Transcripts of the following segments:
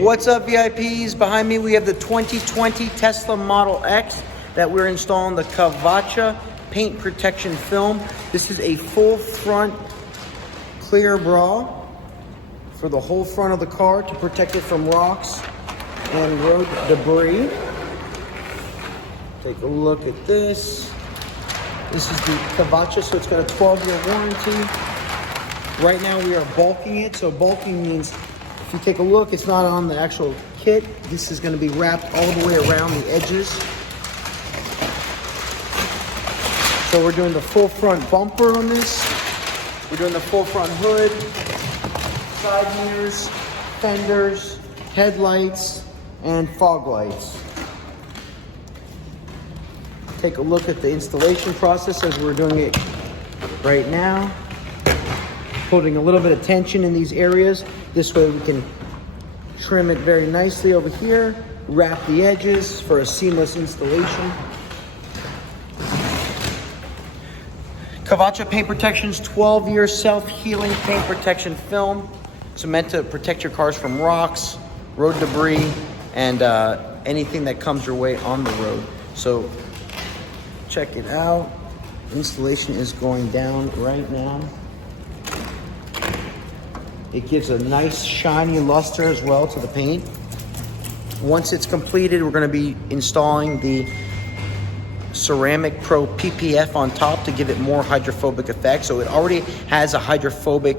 What's up, VIPs? Behind me we have the 2020 Tesla Model X that we're installing the Kavaca paint protection film. This is a full front clear bra for the whole front of the car to protect it from rocks and road debris. Take a look at this. This is the Kavaca, so it's got a 12-year warranty. Right now we are bulking it, so bulking means if you take a look, it's not on the actual kit. This is going to be wrapped all the way around the edges. So we're doing the full front bumper on this. We're doing the full front hood, side mirrors, fenders, headlights, and fog lights. Take a look at the installation process as we're doing it right now. Putting a little bit of tension in these areas. This way we can trim it very nicely over here, wrap the edges for a seamless installation. Kavaca Paint Protection's 12-year self-healing paint protection film. It's meant to protect your cars from rocks, road debris, and anything that comes your way on the road. So check it out. Installation is going down right now. It gives a nice shiny luster as well to the paint. Once it's completed, we're going to be installing the Ceramic Pro PPF on top to give it more hydrophobic effect. So it already has a hydrophobic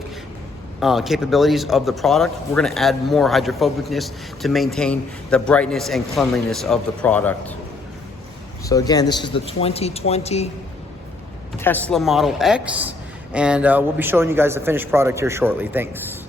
capabilities of the product. We're going to add more hydrophobicness to maintain the brightness and cleanliness of the product. So again, this is the 2020 Tesla Model X, and we'll be showing you guys the finished product here shortly. Thanks.